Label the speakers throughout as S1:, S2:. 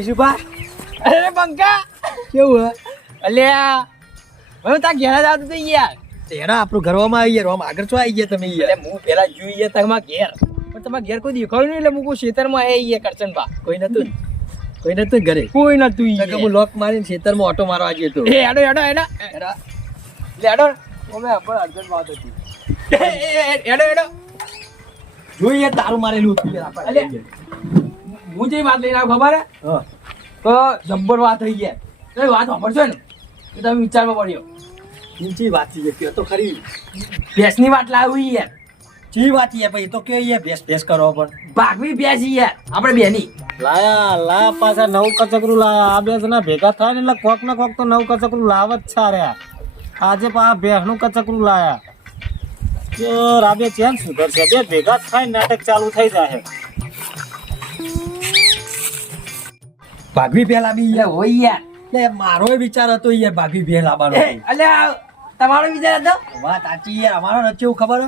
S1: વિશુભા
S2: અરે બંકા
S1: કેવું
S2: અલ્યા હવે તા ઘેરા જ આવતું હતું યાર.
S1: તેના આપણું ઘરમાં આવી ગયા રોમ આગળ છો આવી ગયા તમે યાર?
S2: હું પેલા જોઈ ગયા તમારા ઘેર. પણ તમારા ઘેર કોઈ દેખાયું નહીં એટલે હું કોઈ ખેતરમાં આવી ગયા કરશન બા.
S1: કોઈ નતું? કોઈ નતું ઘરે?
S2: કોઈ નતું.
S1: તો કે હું લોક મારીને ખેતરમાં ઓટો મારવા ગયો તો.
S2: એ એડો હેડો હેડો. એટલે એડો અમે આપણે અર્જન્ટ વાત હતી. એ, એ, એ, હેડો હેડો.
S1: જોઈએ તારું મારેલું હતું યાર
S2: અલ્યા. હું જે વાત લઈને આવ્યો ખબર હે?
S1: હા.
S2: તો જબ્બર વાત થઈ ગયા. તમે વાત સાંભળશો ને? તો તમે વિચારમાં પડ્યો.
S1: ઊંચી વાત છે? કે તો ખરી.
S2: ભેંસની વાત લાવી યાર
S1: ચી વાત છે ભાઈ? તો કે યાર ભેસ ભેસ કરો પણ
S2: ભાગવી ભેંસ યાર આપણે બેની.
S3: લાયા લા પાછા નવ કચકરું લાયા. આ બે ના ભેગા થાય ને એટલે કોક ને કોક તો નવ કચકરું લાવ જ છે રહ્યા આજે પા ભેંસનું કચકરું લાયા. રાબે ચેમ સુધરશે. બે ભેગા થાય નાટક ચાલુ થઈ જાય
S1: ભાગવી પહેલા બી યાર
S2: હોય યાર.
S1: લે મારો વિચાર હતો યાર ભાગવી પહેલા
S2: એ, અલ્યા તમારો વિચાર હતો?
S1: વાત સાચી યાર અમારો નથી એવું ખબર?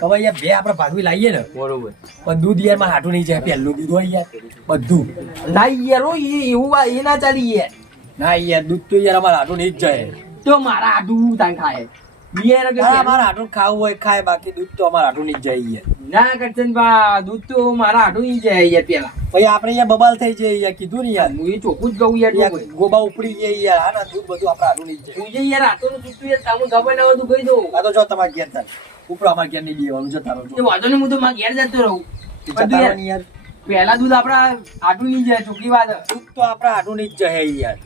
S1: ખબર યાર બે આપણે ભાગવી લાવીએ ને.
S2: બરોબર.
S1: પણ દૂધ યારમાં હાટું નહીં જાય પહેલું દૂધ હોય યાર બધું.
S2: ના યાર હો, એવું એ ના ચાલી યાર.
S1: ના યાર દૂધ તો યાર અમારે હાટું નહીં જ જાય.
S2: તો મારા હાટું તાન ખાય? બિયાર કે
S1: અમારે હાટું ખાવું હોય ખાય બાકી દૂધ તો અમારે હાટું નહીં જ જાય
S2: ના કરશન દૂધ તો મારા આડું ઈ જાય યાર પેલા.
S1: પછી આપણે યાર બબાલ થઈ જાય યાર કીધું ને યાર.
S2: હું એ ચોખ્ખું જ કહું યાર.
S1: ગોબા ઉપડી જાય યાર. હા દૂધ બધું આપણે હાટું નહીં જાય.
S2: જે યાર યાર તમને ખબર ના હોય કહી દઉં
S1: આ તો જો તમારે ઘેર થાય ઉપરો અમારે ઘેર નહીં દેવાનું જતા રહો
S2: વાંધો નહીં હું તો મારા ઘેર જતો રહું. બધું યાર. પહેલા દૂધ આપડા આટલું નહીં જાય ચોખ્ખી વાત.
S1: દૂધ તો આપણા હાટું નહીં જ જાય યાર.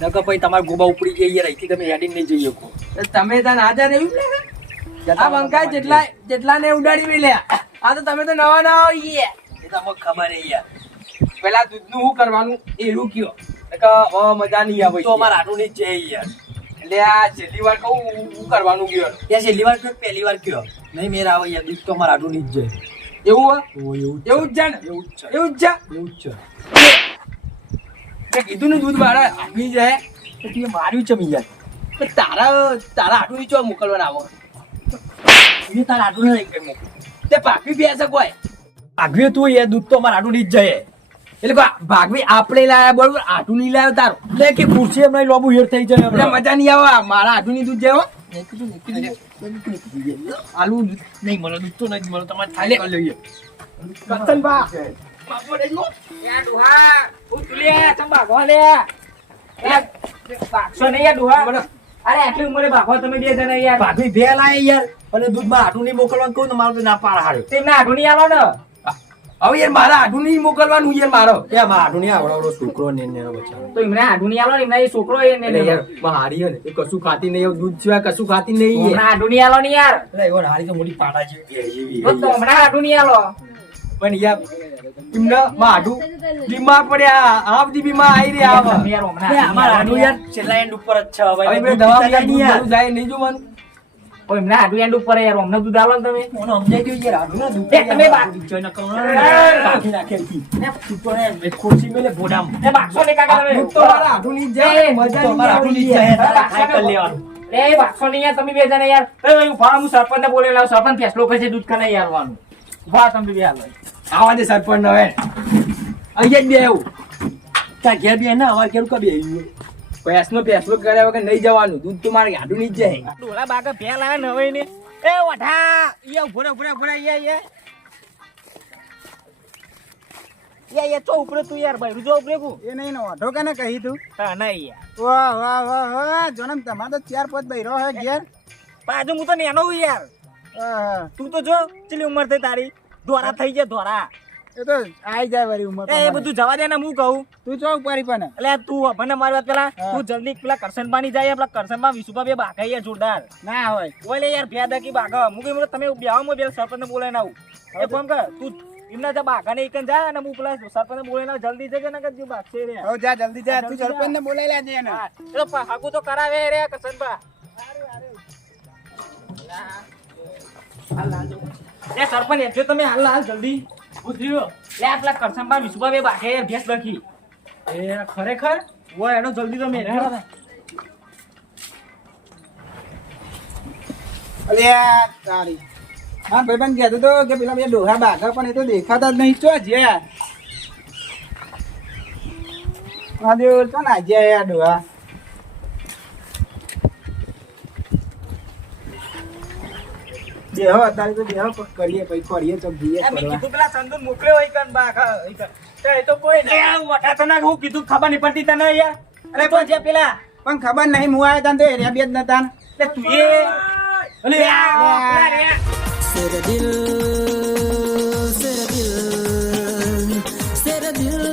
S1: નકર પછી તમારે ગોબા ઉપડી જઈએ યાર અહીંથી તમે હેડીને નહીં જઈ શકો.
S2: તમે તને હાજર રહ્યું ને આ બંકાય જેટલા જેટલા ને ઉડાડી મેલ્યા આ તો તમે તો નવા નવા હોઈએ
S1: એ તો અમને ખબર હે યાર.
S2: પેલા દૂધનું શું કરવાનું? એવું રૂક્યો. નકર હવે મજા નહીં આવે.
S1: તો અમારે હાટું નહીં છે યાર.
S2: એટલે આ છેલ્લી વાર કહું શું કરવાનું ગયો?
S1: ત્યાં છેલ્લી વાર કયો પહેલી વાર કયો નહીં મેર આવે યાર દૂધ તો અમારે હાટું નહીં જ જાય.
S2: એવું
S1: એવું જ
S2: એવું જ છે. ને
S1: એવું જ છે.
S2: એવું જ છે?
S1: એવું જ છે.
S2: મેં કીધું ને દૂધ મારે આવી જાય
S1: તો તે માર્યું છે મીયા
S2: તો તારા તારા આટું નીચો મોકલવાના આવો
S1: એ તારા આટું નહીં કઈ મોકલ
S2: તે ભાગવી બેસે કોઈ
S1: ભાગવી તું એ દૂધ તો અમારે આટું નીચ જ જાય
S2: એટલે કો ભાગવી આપણે લાયા બરોબર આટું નહીં લાયો તારું
S1: એટલે કે ખુરશી એમ લોબુ હેર થઈ જાય
S2: એટલે મજા નહીં આવે મારા આટું ની દૂધ જાય આલુ
S1: નહીં મળે દૂધ તો નહીં મળે તમારે ખાલી લઈએ
S2: કતન બા બાપો રે લો ડોહા ઉતલે તમ ભાગો લે બાગશો નહીં યાર ડોહા. અરે આટલી ઉંમરે ભાગો તમે બે જણા યાર.
S1: ભાગવી બે લાય યાર. અને દૂધમાં હાટું નહીં મોકલવાનું કહું ને મારું તો ના પાડ હાડ્યો
S2: તેમને હાટું નહીં આલો હવે યાર મારા નહીં મોકલવાનું યાર મારો.
S1: એ મારા હાટું નહીં આવડો છોકરો ને એનો બચારો
S2: તો એમને હાટું નહીં આલો ને એ છોકરો એને.
S1: યાર હારી ને એ કશું ખાતી નહીં દૂધ સિવાય કશું ખાતી નહીં
S2: હમણાં નહીં આલો ને યાર.
S1: એટલે એવો હારી તો મોટી પાડા જેવી જેવી.
S2: હમણાં હાટું નહીં આલો.
S1: પણ યાર એમને માં હાટું બીમાર પડ્યા. આ બધી બીમાર આવી રહ્યા આવા
S2: યાર
S1: અમારા યાર
S2: યાર
S1: છેલ્લા એન્ડ ઉપર જ છે હવે
S2: દવા
S1: યાર.
S2: જાય નહીં જોવાનું. ઓ ના હાટું એન્ડ ઉપર યાર અમને દૂધ આલો તમે.
S1: મને સમજાઈ ગયું યાર હાટું ના દૂધ
S2: તમે
S1: બાકી નીચે ન કહું. બાકી નાખે ને તું મેં ખુરશી મેલે ભોડામ.
S2: ને બાકસો ને કાકા તમે.
S1: તો મારા હાટું ની જાય. મજા ની મારા હાટું નહીં જાય. તારા ખાઈ કર લેવાનું.
S2: એ બાગશો ને યાર તમે બે જણા યાર. એ ઊભા હું સરપંચ ને બોલે લાવ સરપંચ ફેસલો પછી દૂધ કને યાર વાનું વાહ તમે બે હાલો. આવા દે સરપંચ હવે અહીંયા જ બે એવું
S1: તાર ઘેર બે ના અમારે ઘેર કબી આવી
S2: ફેસલો ફેસલો કર્યા વગર નહીં જવાનું. દૂધ તો મારે ગાડું નહીં જાય.
S3: ડોલા બાગા ભે લાવે ને હવે ને એ વઢા યા ઊભો રે ઊભો રે ઊભો રે યા યા યા યા ચો ઉપરે તું યાર ભાઈ જો ઉપરે કુ
S4: એ નહીં ને ઓઢો કેને કહી તું.
S3: હા નહીં યાર.
S4: વાહ વાહ વાહ વાહ. જોનમ તમારે તો ચાર પાંચ ભાઈ હે ઘેર.
S3: પાછું હું તો નેનો હું યાર. તું તો જો ચેલી ઉંમર થઈ તારી? ધોરા થઈ જાય ધોરા
S4: એ તો આઈ જાય વળી ઉંમર
S3: એ બધું જવા દે ને હું કહું.
S4: તું ચો ઉપારી પણ.
S3: એટલે તું મને મારી વાત પેલા તું જલ્દી પેલા કરસનબા ની જાય પેલા કરસનબા વિશુભા બે બાકા યાર જોરદાર.
S4: ના હોય.
S3: ઓલે યાર ભ્યા દકી બાકા હું કઈ તમે બેહો મો પેલા સરપંચ બોલે ના આવું. એ કોમ કર. તું એમના જા બાકા ને એકન જા અને હું પેલા સરપંચ બોલાય ના જલ્દી જજે ને કે જે બાગશે રે.
S4: હો જા જલ્દી જા. તું સરપંચ ને બોલાઈ લાજે એને.
S3: એ તો હાગુ તો કરાવે રે કરસનબા એ સરપંચ, એમ છો તમે હાલ હાલ, જલ્દી ઉતર્યો લે આ પેલા કરસનબા વિશુભા બે બાકે ભેસ લખી એ ખરેખર? વો એનો જલ્દી તમે
S4: અલ્યા તારી. હા, ભાઈબંધ કહેતો તો કે પેલા બે ડોહા બાઘા પણ એ તો દેખાતા જ નહીં. ચો જ્યાં મહાદેવ તો ના આજે આયા ડોહા. બેહો અત્યારે તો બેહો પણ કરીએ પછી ફરીએ તો જઈએ
S3: કીધું પેલા સંતુ મોકલ્યો હોય કન બાખા હોય એ તો કોઈ નહીં. આ વટા તો ના હું કીધું ખબર નહીં પડતી તને યાર અરે પણ જે પેલા
S4: પણ ખબર નહીં હું આવ્યો તો એરિયા બે જ નતા એટલે
S3: તું એ અલે
S5: યાર દિલ સેરા દિલ સેરા દિલ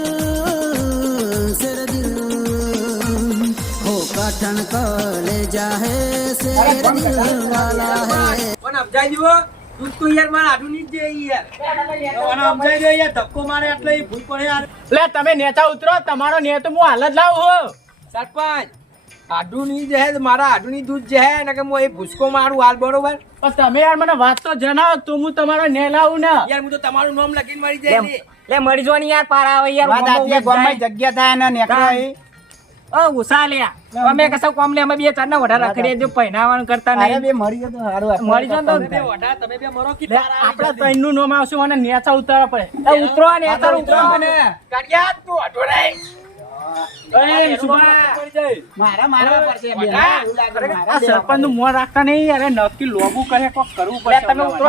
S5: સેરા દિલ. હો કાઠણ કોલે જાહે સેરા દિલ વાલા
S2: હે. સમજાઈ જુઓ તું તો યાર મારા આધુનિક જે યાર. સમજાઈ દે યાર ધક્કો મારે એટલે ભૂલ પડે યાર.
S3: એટલે તમે નેતા ઉતરો તમારો નેતો હું હાલ જ લાવું હો.
S2: સરપંચ આડુની જે મારા આડુની દૂધ જે હે ને કે હું એ ભૂસકો મારું હાલ બરોબર?
S3: પણ તમે યાર મને વાત તો જણાવો તો હું તમારો ને લાવું ને.
S2: યાર હું તો તમારું નામ લખીને મરી જાય
S3: લે મરી જો યાર પાર આવે યાર
S4: જગ્યા થાય ને નેકળો
S3: ઉસા લે અમે કસા કોમ અમે બે ચાર ના વઢા રાખી જો પહેરાવાનું કરતા નહીં.
S4: બે મરી જાય તો સારું
S3: મરી જાય તો
S2: તમે બે વઢા તમે બે મરો કે
S3: આપડા ત્રણનું નામ આવશે મને નેચા ઉતારવા પડે. એ ઉતરો નેચા ઉતરો મને.
S2: કાઢ્યા તું
S3: સરપંચનું મોં રાખતા નહીં અરે નક્કી લોગું કરે કોક કરવું પડે ઉતરો.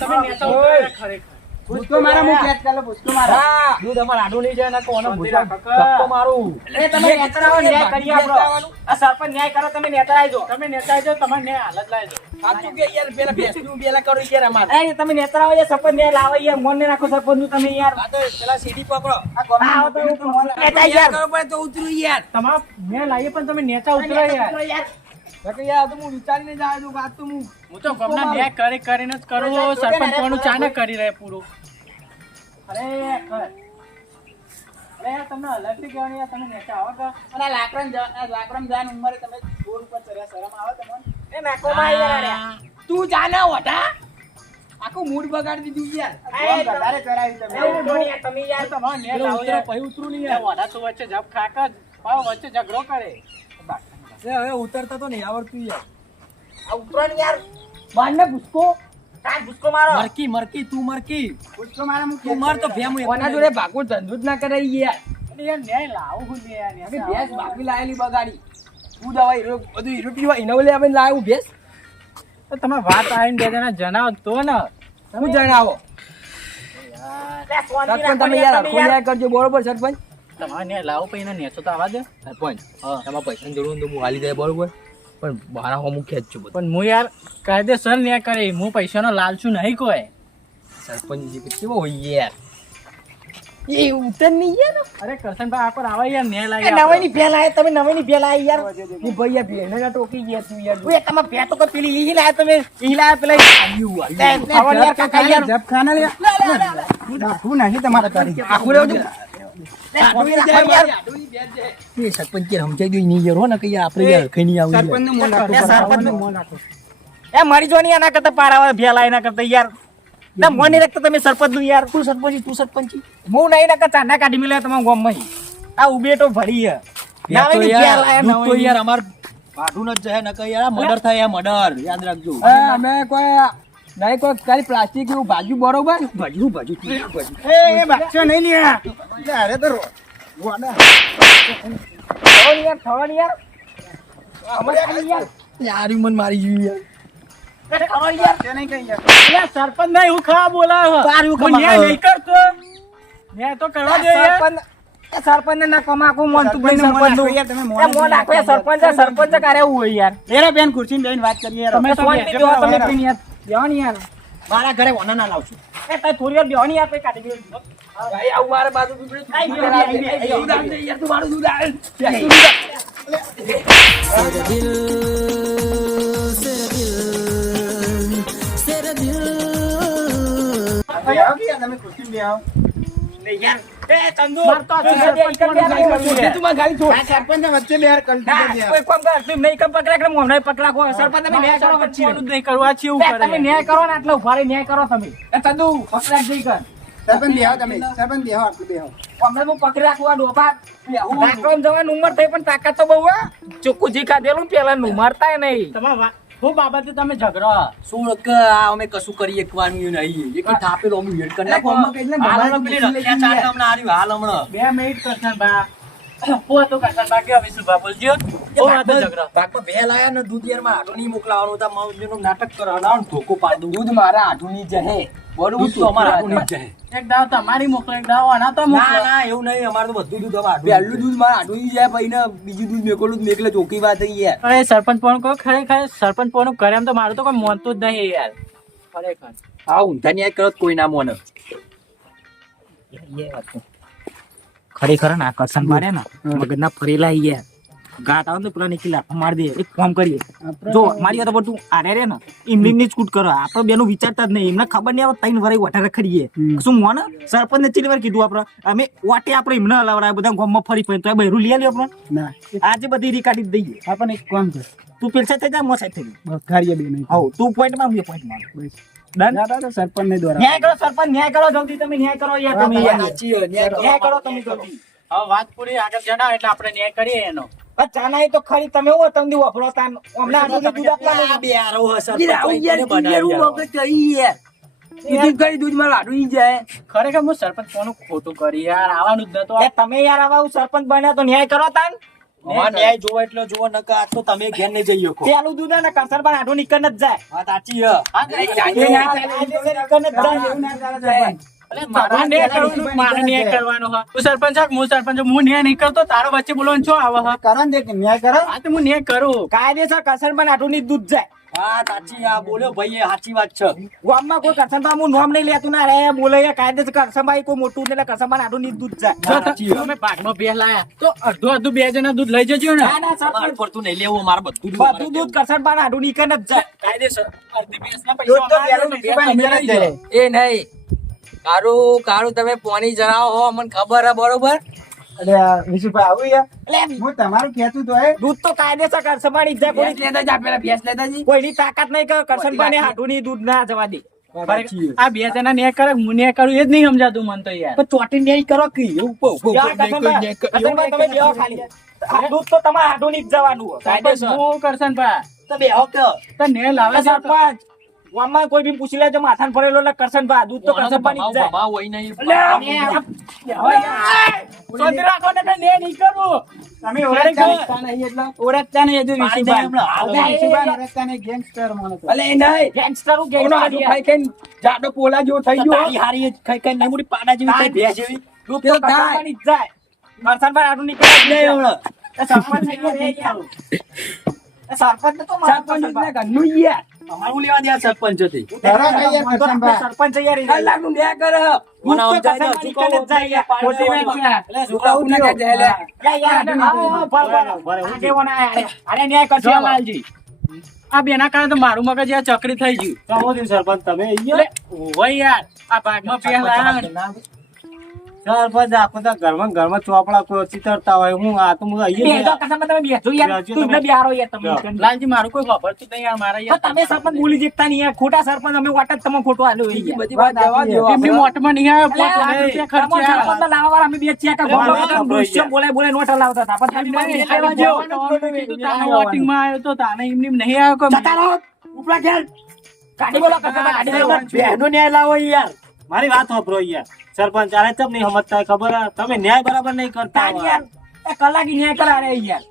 S3: તમે ઉતરો. ખરેખર.
S4: ભૂસકો મારા હું કેચ કરલો ભૂસકો મારા.
S2: હા.
S3: દૂધ અમાર આડું નહીં જાય ને કોનો
S2: ભૂસકો
S3: ધક્કો મારું. એટલે તમે નેતા આવો ન્યાય કરી આપણો. આ સરપંચ ન્યાય કરો તમે નેતા આવજો તમે નેતા આવજો તમારે ન્યાય હાલત લાવજો
S2: સાચું કે યાર પેલા ભેંસનું બેલા કરો યાર અમાર.
S3: એ તમે નેતા આવો યાર સરપંચ ન્યાય લાવો યાર મોન ને નાખો સરપંચનું તમે યાર.
S2: આ તો પેલા સીડી પકડો.
S4: આ ગામમાં
S3: આવો તો
S4: મોન
S3: નેતા
S2: યાર. કરો પણ તો ઉતરું યાર.
S3: તમારા ન્યાય લાવીએ પણ તમે નેતા ઉતરો યાર.
S2: યાર આ તો હું વિચારીને જ આવ્યો છું આજ તો હું
S3: હું તો ગમના ન્યાય કરી કરીને જ કરું સરપંચ કોનું ચાને કરી રહે પૂરું. અરે ખર. અરે તમને અલગથી કહેવાનું યાર તમે નેતા આવો તો
S4: અને આ લાકડાને જ- આ લાકડામાં જવાની ઉંમરે તમે રોડ ઉપર ચડ્યા, શરમ આવે તમને?
S3: એ નાખો માં યાર.
S2: તું જાને વઢા આખું મૂડ બગાડી દીધું યાર.
S4: વધારે ચડાવી તમે.
S3: તમે યાર. તમારો ન્યાય લાવો યાર. પછી ઉતરું નહીં યાર. વાડા તો વચ્ચે જપ ખાક જ. પાવ વચ્ચે ઝઘડો કરે.
S2: એ હવે ઉતરતા તો નહીં આવડતું યાર.
S3: આ ઉતરો ને યાર. બારને ભૂસકો. કાંઈ ભૂસકો મારો.
S2: મરકી મરકી તું મરકી.
S4: ભૂસકો મારે હું
S2: તું મર તો. ભેમ કોના જોડે ભાગો ધંધો જ ના કરે યાર.
S3: અરે યાર ન્યાય લાવો હું યાર
S2: અમે ભેંસ બાકી લાયેલી બગાડી. તું દવા હીરો બધું હીરો પીવા ઇનો લે અમે લાવ્યું ભેંસ.
S3: તો તમે વાત આવીને બે જણા જણાવો તો ને.
S2: હું જણાવો? સરપંચ તમે યાર ન્યાય કરજો બરોબર સરપંચ?
S3: તમારે ન્યાય લાવો પછી એના નેચો તો આવા દે.
S2: સરપંચ તમારા પૈસા જરૂર તો હું હાલી જાય બરોબર. પણ મારા હોમું ખેંચજો બધું.
S3: પણ હું યાર કાયદેસર ન્યાય કરે હું પૈસાનો લાલચું નહીં કોઈ.
S2: સરપંચ જે કેવો હોય યાર? એ ઉતર નહીં યાર.
S3: અરે કરશનભાઈ આ પર આવા યાર ન્યાય
S2: એ
S3: લાગે
S2: નવાઈની ભેલ આયા તમે નવાઈની ભેલ આયા યાર. હું ભાઈ ના ટોકી ગયા તું યાર. ઓય તમે ભે તો પેલી ઈ લાયા તમે ઈ લાયા પેલા આયુ આયુ. ખાવા યાર કાકા યાર.
S4: જપ ખાના લે. નાખવું નહીં તમારે તારી.
S2: આખું રહેજો એ સરપંચ કે સમજાઈ દઉં નહીં ને આપણે યાર નહીં આવું
S4: સરપંચનું
S3: એ સરપંચનું મોં એ મરી જોની એના કરતા પારાવા ભેલા એના કરતા યાર. ના મોં નહીં રાખતા તમે સરપંચનું યાર.
S2: તું સરપંચ તું સરપંચ.
S3: હું નહીં ના કરતા ચાંદા કાઢી મિલે તમારા ગામમાં. આ ઉબેટો ભરી હે
S2: તો યાર
S3: ભેલ
S2: પાઠું જ ને યાર મર્ડર થાય યાર મર્ડર. યાદ રાખજો. અમે કોઈ નહીં કોઈ તારી પ્લાસ્ટિક એવું ભાજુ બરોબર? ભાજુ ભાજુ
S4: એ, એ નહીં લ્યા. લે, અરે તો
S3: યાર થવાની યાર. યાર.
S2: મન મારી ગયું યાર.
S3: સરપંચ નહીં હું ખાવા બોલાવે
S2: તારું ખબર.
S3: નહીં કરતો. મેં તો કરવા દે યાર. સરપંચ ના કમા આખું
S4: મન તું
S3: સરપંચ સરપંચ સરપંચ હોય યાર.
S4: બેરા બેન ખુરશી વાત કરીએ
S3: તમે યાર.
S4: ખુરશીમાં બેહો.
S3: માર તો સરપંચ કોણ જાય કર્યું છે?
S2: તું મારી ગાડી છોડ
S4: આ સરપંચને વચ્ચે બેહાર કલટી દે.
S3: કોઈ કામ કર, તું નહીં કામ પકડા કે મોહનભાઈ પકડા કો. સરપંચ તમે ન્યાય કરો વચ્ચે. બે, તમે ન્યાય કરો ને આટલા ઊભા રહી ન્યાય કરો તમે એ તદુ પકડા જ નહીં કર
S4: સરપંચ બેહો તમે. સરપંચ બેહો, આટલું બેહો.
S3: હમણાં હું પકડી રાખું આ ડોબા ડાકરામ જવાની ઉંમર થઈ પણ તાકાત તો બહુ ચોખ્ખું જી ખાધેલું ને પેલા ઉમરતા નહીં નહીં શું બાબતે તમે ઝઘડો.
S2: શું કે આ અમે કશું કરી એકવાનું નહીં એક થાપેલો અમે વેટ કરી નાખો.
S4: અમે કેટલા
S3: હાલ પેલી રખ્યા
S4: લેવી
S3: ચાટ હમણાં હાલ હમણાં. બે મિનિટ કરશન બા હું હતું કરશન બા કે હવે શું બા બોલજો હું હતો ઝઘડો.
S2: ભાગમાં બે લાયા ને આટો નહીં મોકલાવાનું નાટક કરાવડાવો ને ધોકો પાડ દઉં.
S4: દૂધ મારા આઠુની જહે.
S2: બધું તો અમારા હાથમાં. છે
S3: એક દાવ તમારી મોકલો એક દાવ આના તો
S2: ના ના એવું નહીં અમારે તો બધું દૂધ અમારું
S4: પહેલું દૂધ મારા આઠુની જાય પછી ને બીજું દૂધ મેકોલું મેકલે ચોખ્ખી વાત થઈ યાર
S3: અરે સરપંચ પણ કોઈ ખરેખર સરપંચ પણ કરે એમ તો મારું તો કોઈ માનતું જ નહીં યાર. ખરેખર.
S2: હા ઊંધા ન્યાય કરો તો કોઈ ના મોને
S3: ખરેખર ના કરશન મારે ને મગજ ના ફરેલા યાર ગાત આવે ને પેલા નીકળી લાફા મારી દે એક કામ કરીએ. જો મારી વાત બધું આરે રે ને ઇમલી ની જ કૂટ કરો. આપણે બેનું વિચારતા જ નહીં. એમને ખબર નહીં આવે ત્રણ વરાઈ વટારે ખડીએ શું મોને? સરપંચ ને ચીલી વાર કીધું આપણે. અમે વાટે આપણે એમને હલાવડાય બધા ગામમાં ફરી ફરી. તો આ બહેરું લઈ આલ્યો આપણે. આજે બધી રીકાડી દઈએ.
S4: આપણને એક કામ કર.
S3: તું પેલસા થઈ જા મો સાઈડ થઈ જા
S4: બે નહીં.
S3: હવ તું પોઈન્ટમાં હું પોઈન્ટમાં. ડન
S4: સરપંચ ને દ્વારા
S3: ન્યાય કરો સરપંચ ન્યાય કરો જલ્દી તમે ન્યાય કરો યાર તમે
S2: ન્યાય કરો.
S3: તમે જલ્દી. હવે વાત પૂરી આગળ જણાવો એટલે આપણે ન્યાય કરીએ એનો. ચાનાઈ તો ખરી તમે હો તમને ઓફરો તાન હમણાં આપણે દૂધ
S2: આ બે હારો હશે.
S4: યાર,
S2: બનાવી.
S4: મગજ કઈ યાર દૂધ કરી દૂધ મારા આઠુની જાય
S3: ખરેખર હું સરપંચ કોનું ખોટું કરી યાર આવવાનું જ નતું તમે યાર આવા હું સરપંચ બન્યા તો ન્યાય કરો તાન
S2: ન્યાય જોવો એટલે જોવો નકા તો તમે ઘેર નહીં જઈ શકો
S3: પેલું દૂધ ને કરસર પણ આઠું નીકળ જ જાય
S2: વાત સાચી હે.
S3: ના નીકળ જ જાય. મારે ન્યાય કરવાનું, મારે ન્યાય કરવાનો હા. તું સરપંચ હોક, હું સરપંચ હોક, હું ન્યાય નહીં કરતો તારો વચ્ચે બોલવાનું શું આવે હા?
S4: કરો ને તે ન્યાય કરો.
S3: હા તો હું ન્યાય કરું. કાયદેસર કરસન પણ આઠું ની જ દૂધ જાય.
S2: વાત સાચી આ બોલ્યો ભાઈ એ સાચી વાત છે.
S3: ગામમાં કોઈ કરસનબા હું નોમ નહીં લેતું ના રે બોલે યાર કાયદેસર કરસનબા કોઈ મોટું નહીં એટલે કરસનબા આટલું ની દૂધ જાય.
S2: સાચી વાત.
S3: તમે બે લાયા. તો અડધું અડધું બે જણા દૂધ લઈ જજો ને.
S2: અમારે નહીં લેવું મારે બધું દૂધ
S3: બધું દૂધ કરસનબા આટલું નીકળ જ જાય. કાયદેસર. અડધી ભેંસના
S4: દૂધ
S3: પૈસા.
S2: એ નહીં. કારું કારું તમે પોની જણાવો હો અમને ખબર હે બરોબર?
S4: અરે વિશુભાઈ આવું યાર. હું તમારું કહેતું તો એ
S3: દૂધ તો કાયદેસર કરસનબા ની જ કોઈ
S4: લેતા જા પેલા ભેંસ લેતા જી.
S3: કોઈની તાકાત નહીં કર કરસનબા ને ની દૂધ ના જવા દે. આ બે જણા ને કરે હું ને કરું એ જ નહીં સમજાતું મને તો યાર. પણ ચોટી ને કરો કે એવું ઉપર બહુ- બહુ- ન્યાય તમે બેહો ખાલી. દૂધ તો તમારે હાટું ની જવાનું.
S2: કાયદેસર.
S3: હું કરસનબા
S2: તો બે હો કે
S3: તને લાવે સરપંચ ગામમાં કોઈ બી પૂછી લેજો માથાન ફરેલો એટલે કરસનબા દૂધ તો કરશનની જ જાય.
S2: ભમાવ હોય નહીં.
S3: શાંતિ રાખો ને લે નેહ કરવું.
S4: તમે. ઓળખતા નહીં એટલે?
S3: ઓળખતા નહીં હજુ વિશુભાઈ.
S4: વિશુભાઈ ઓળખતા નહીં ગેંગસ્ટર માણસ
S2: અલે નહીં.
S3: ગેંગસ્ટર હું ગેંગસ્ટર
S4: હાથું
S3: યાર.
S4: ખાઈ જાડો પોલા જેવો થઈ ગયો.
S2: તારી હારી ખાઈ ખાઈ નહીં મોટી પાડા જેવી થઈ ભેંસ જેવી.
S3: દૂધ તો કરશનની જ જાય. કરસનબા હાટું નીકળે. જ નહીં
S2: હમણાં.
S3: સરપંચ થઈ ગયો સરપંચ તો
S4: સરપંચ ઘરનું યાર.
S2: અમારું લેવા દે આ.
S3: સરપંચ યાર
S4: બે? કરે.
S2: મને સમજાય
S3: જાય
S2: જાય લે.
S3: અરે ન્યાય કરજો. લાલજી. બેના કારણે તો મારું મગજ યાર ચકરી થઈ ગયું.
S6: સરપંચ તમે
S3: ઓય યાર. આ ભાગમાં પહેલા
S6: સરપંચ આખો તો ઘરમાં ઘરમાં ચોપડા કોઈ ચિતરતા હોય હું આ તો હું
S3: બેસો
S6: અહીંયા
S3: કસામાં તમે બેસો યાર તું. ને બેહારો યાર તમે. લાલજી મારું કોઈ વાપરતું નહીં યાર મારા યાર તમે સરપંચ બોલી જતા નહીં યાર ખોટા સરપંચ અમે વાટ તમે ખોટો આલો હોય
S4: બધી વાત જવા દો
S3: એમની મોટમાં નહીં આવે પાંચ લાખ. રૂપિયા ખર્ચે સરપંચ લાવવા વાળા અમે બે જ છીએ કે
S6: તમારા
S3: ભણવા
S6: સરપંચ
S3: દૃશ્ય
S6: યાર.
S3: બોલાય બોલાય નોટ લાવતા હતા પણ તમે લેવા
S4: વોટિંગમાં
S3: આવ્યો તો તાને એમની નહીં આવ્યો કોઈ
S2: જતા રહો. ઉપરા ઘેર.
S3: ગાડી બોલો કસમ ગાડી બોલો
S2: બહેનો ન્યાય લાવો યાર
S6: મારી વાત સાંભળો યાર સરપંચ આને તમ નહીં સમજતા ખબર તમે ન્યાય બરાબર નહીં કરતા
S3: યાર એ કલાકી ન્યાય યાર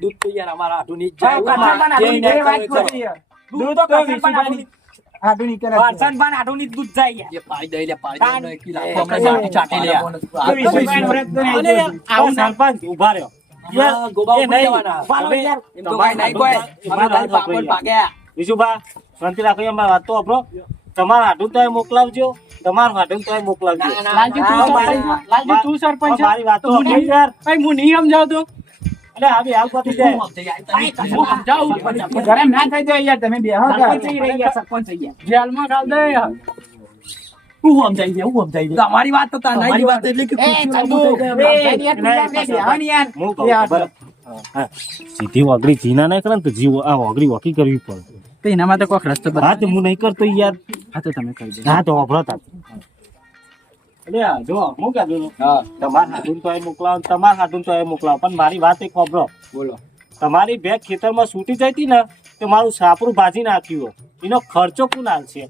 S2: દૂધ તો યાર અમારા ની જાય. કરો
S3: ખોટી યાર. દૂધ તો
S4: કરે
S3: દૂધ જાય
S2: એ દઈ લે, દઈ ચાટી ચાટી લે.
S3: નહીં
S6: યાર,
S3: જોયું.
S6: આવું સરપંચ ઊભા રહ્યો
S2: હા, ગોબા
S6: એ
S2: ઊભી
S6: નહીં.
S2: જવાના.
S3: પાલો યાર.
S2: એમ તો ભાઈ નહીં કોઈ. અમે તારી પાપડ ભાગ્યા.
S6: વિશુભા શાંતિ રાખો યાર, મારી વાત તમારા હાટું તો મોકલાવજો તમારું માટે તો
S3: તું
S6: હા,
S3: સરપંચ-
S6: મારી-
S3: લાલજી તું સરપંચ
S6: મારી વાત તો
S3: તો હું
S6: યાર
S3: ભાઈ હું નહીં સમજાવતો.
S6: અરે આવી હાલ પતી જાય.
S3: હું સમજાવું.
S4: ગરમ ના થઈ જાય યાર તમે બે
S3: સરપંચ થઈ રહી સરપંચ થઈ ગયા. જેલમાં ઘાલ દે યાર.
S2: સમજાય છે? શું સમજાય છે? તમારી વાત તો વાત એટલે કે
S3: એ, ચંદુ, એ, યાર, તું.
S6: હું હે? હા, સીધી વાગડી જીના ના કરે ને તો જીવ આ વાગડી વાકી કરવી પડે.
S3: તો એના માટે કોઈક રસ્તો
S6: હા તો હું નહીં કરતો યાર.
S3: હા તો તમે કરી
S6: હા તો વાપરો તા જો હું કહેતો હા તમારા હાટું તો એ મોકલાવો તમારા હાટું તો એ મોકલાવો પણ મારી વાત એક વાપરો.
S2: બોલો.
S6: તમારી બેગ ખેતરમાં સૂટી જઈ હતી ને તો મારું સાપરું ભાજી નાખ્યું એનો ખર્ચો કોણ છે?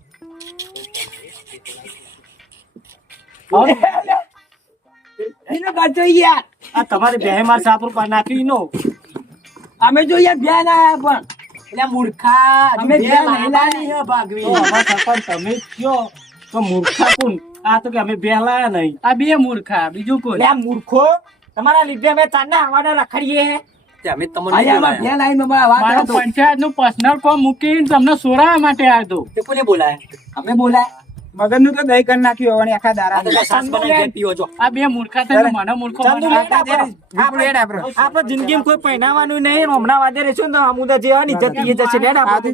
S7: એનો ખર્ચો યાર.
S6: આ તમારી બે માર સાપરું પા નાખ્યું એનો
S7: અમે જો યાર બે ના આયા પણ. એટલે મૂર્ખા અમે બે મહિનાની હે ભાગવી.
S6: તો સરપંચ તમે કયો? તો મૂર્ખા કોણ? આ તો કે અમે બે લાયા નહીં.
S7: આ બે મૂર્ખા બીજું કોઈ
S3: લે આ મૂર્ખો? તમારા લીધે અમે ચાંદના હવાના રખડીએ
S7: મારો પંચાયતનું પર્સનલ કોમ મૂકીને તમને સોરાવા માટે આવ્યો
S3: અમે બોલાય.
S4: મગજનું તો દહીં કરી નાખ્યું હવે આખા દારા.
S7: આ બે મૂર્ખા થઈને મને મૂર્ખો.
S3: આપણે. જિંદગીમાં કોઈ પહેરાવાનું નહીં હમણાં વાદે રહેશું ને તો અમુદા જેવા ની જતી એ જશે ડેડ આપણે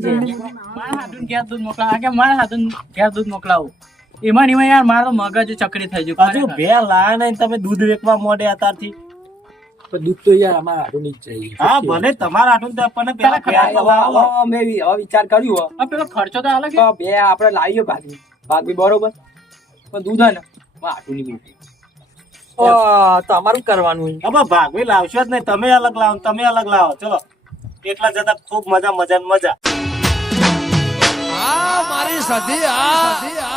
S7: મારા હાથું ઘેર દૂધ મોકલાવ. કે મારા હાથું ઘેર દૂધ મોકલાવો. એમાં એમાં યાર મારો મગજ ચકડી થઈ ગયું.
S6: હજુ. બે લાયા નહીં તમે દૂધ વેચવા મોડે અત્યારથી.
S2: દૂધ તો યાર અમારા જ
S6: હા ભલે તમારા આટલું તો આપણને પેલા
S2: મેં વિચાર કર્યો.
S7: પેલો ખર્ચો તો અલગ
S2: તો બે આપણે લાવીએ ભાગવી ભાગવી બરોબર. પણ દૂધ હે ને આટું નહીં મૂકે તો અમારું કરવાનું
S6: હવે ભાગવી લાવશો જ નહીં. તમે અલગ લાવો તમે અલગ લાવો. ચલો એટલા જતા ખૂબ મજા મજા ને મજા.
S1: આ મારી સધી આ.